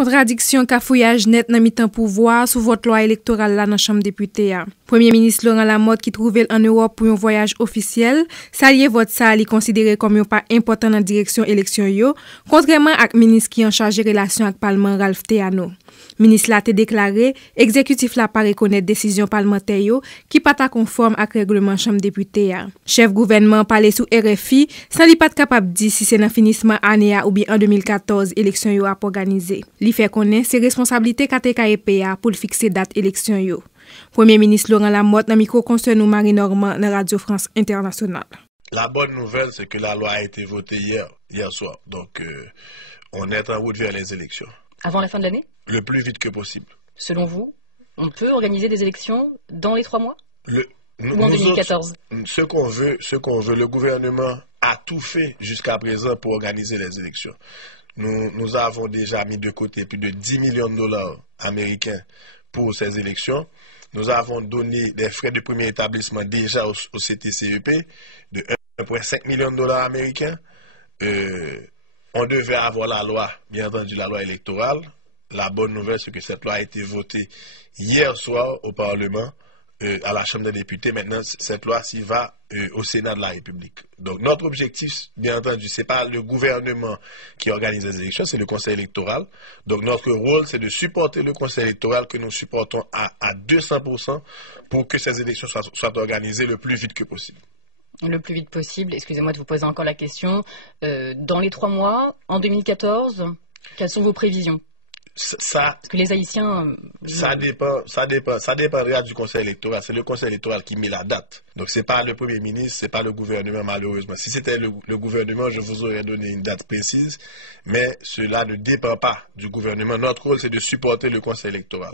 Contradiction cafouillage net dans mi-temps pouvoir sous votre loi électorale là dans chambre député. Premier ministre Laurent Lamotte qui trouvait en Europe pour un voyage officiel, salier vote ça li considéré comme un pas important dans direction élection yo, contrairement ak ministre qui en charge relation avec parlement Ralph Teano. Ministre la te déclaré, exécutif la pas reconnaître décision parlementaire yo qui pas ta conforme ak règlement chambre député. Chef gouvernement parler sous RFI, sans li pas capable dire si c'est dans finissement année ou bien en 2014 élection yo a organisé. Li fait connaître ses responsabilités KTKEPA pour fixer date élection yo. Premier ministre Laurent Lamotte dans micro concerne Marie Normand dans Radio France Internationale. La bonne nouvelle, c'est que la loi a été votée hier soir. Donc, on est en route vers les élections. Avant la fin de l'année? Le plus vite que possible. Selon vous, on peut organiser des élections dans les 3 mois? Ou en 2014? Ce qu'on veut, le gouvernement a tout fait jusqu'à présent pour organiser les élections. Nous avons déjà mis de côté plus de 10 millions de dollars américains pour ces élections. Nous avons donné des frais de premier établissement déjà au CTCEP de 1,5 million de dollars américains. On devait avoir la loi, bien entendu la loi électorale. La bonne nouvelle, c'est que cette loi a été votée hier soir au Parlement, à la Chambre des députés. Maintenant, cette loi-ci va au Sénat de la République. Donc, notre objectif, bien entendu, c'est pas le gouvernement qui organise les élections, c'est le Conseil électoral. Donc, notre rôle, c'est de supporter le Conseil électoral que nous supportons à 200% pour que ces élections soient organisées le plus vite que possible. Le plus vite possible, excusez-moi de vous poser encore la question. Dans les 3 mois, en 2014, quelles sont vos prévisions? Parce que les Haïtiens... Ça dépendra du Conseil électoral. C'est le Conseil électoral qui met la date. Donc, ce n'est pas le Premier ministre, ce n'est pas le gouvernement, malheureusement. Si c'était le gouvernement, je vous aurais donné une date précise. Mais cela ne dépend pas du gouvernement. Notre rôle, c'est de supporter le Conseil électoral.